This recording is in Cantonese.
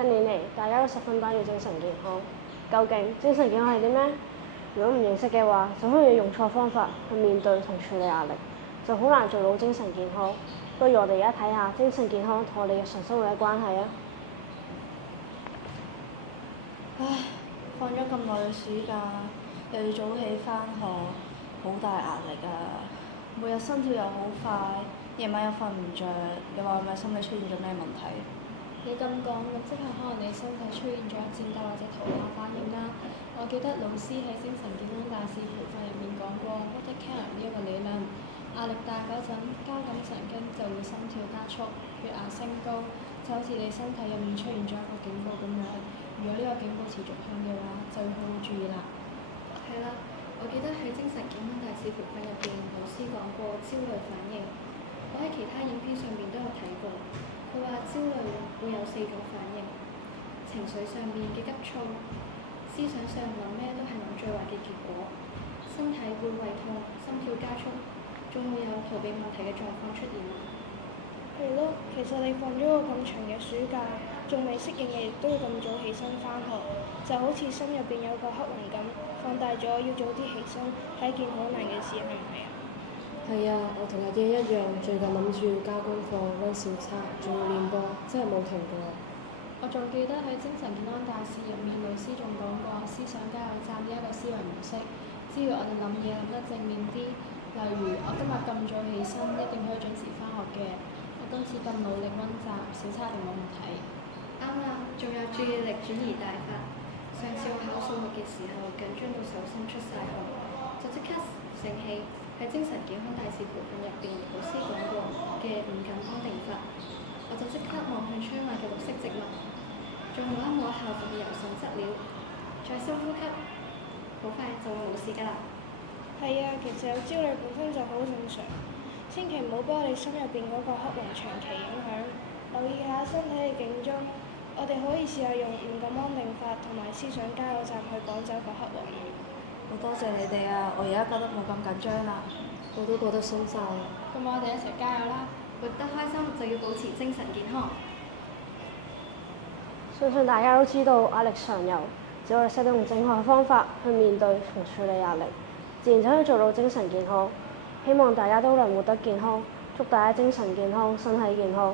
近年嚟，大家都十分關注精神健康。究竟精神健康係啲咩？如果唔認識嘅話，就可以用錯方法去面對同處理壓力，就好難做到精神健康。不如我哋而家睇下精神健康同我哋日常生活嘅關係啊！唉，放咗咁耐嘅暑假，又要早起返學，好大壓力啊！每日心跳又好快，夜晚又瞓唔着，你話係咪心理出現咗咩問題？你咁講，咁即係可能你身體出現咗戰鬥或者逃跑反應啦。我記得老師喺精神健康大使培訓入面講過 Body Care 呢一個理論。壓力大嗰陣，交感神經就會心跳加速、血壓升高，就好似你身體入面出現咗一個警報咁樣。如果呢個警報持續響嘅話，就要好好注意啦。係啦，我記得喺精神健康大使培訓入邊，老師講過焦慮反應。我喺其他影片上面都有睇過。佢話焦慮會有4種反應：情緒上面嘅急躁，思想上諗咩都係諗最壞嘅結果，身體會胃痛、心跳加速，仲會有逃避問題嘅狀況出現。係咯，其實你放咗個咁長嘅暑假，仲未適應嘅，亦都要咁早起身返學，就好似心入邊有個黑雲咁，放大咗要早啲起身，係一件好難嘅事，係唔係啊？係啊，我同阿姐一樣，最近諗住交功課、溫小測，仲要練波，真係冇停過。我仲記得喺精神健康大使入面，老師仲講過思想加油站呢一個思維模式。只要我哋諗嘢諗得正面啲，例如我今日咁早起身，一定可以準時返學嘅。我今次咁努力溫習，小測一定冇問題。啱啦，仲有注意力轉移大法。上次我考數學嘅時候，緊張到手心出晒汗，就即刻醒起喺精神健康大使培訓入邊，老師講過嘅五感安定法，我就即刻望向窗外嘅綠色植物，再摸一摸校服嘅柔順質料，再深呼吸，好快就會冇事㗎啦。係啊，其實有焦慮本身就好正常，千祈唔好俾我哋心入邊嗰個黑雲長期影響，留意下身體嘅警鐘。我哋可以試下用五感安定法同埋思想加油站去趕走個黑雲。好多謝你哋啊！我而家覺得冇咁緊張啦。我都覺得鬆晒。咁我哋一齊加油啦！活得開心就要保持精神健康。相信大家都知道壓力常有，只要識得用正確嘅方法去面對同處理壓力，自然就可以做到精神健康。希望大家都能活得健康，祝大家精神健康、身體健康。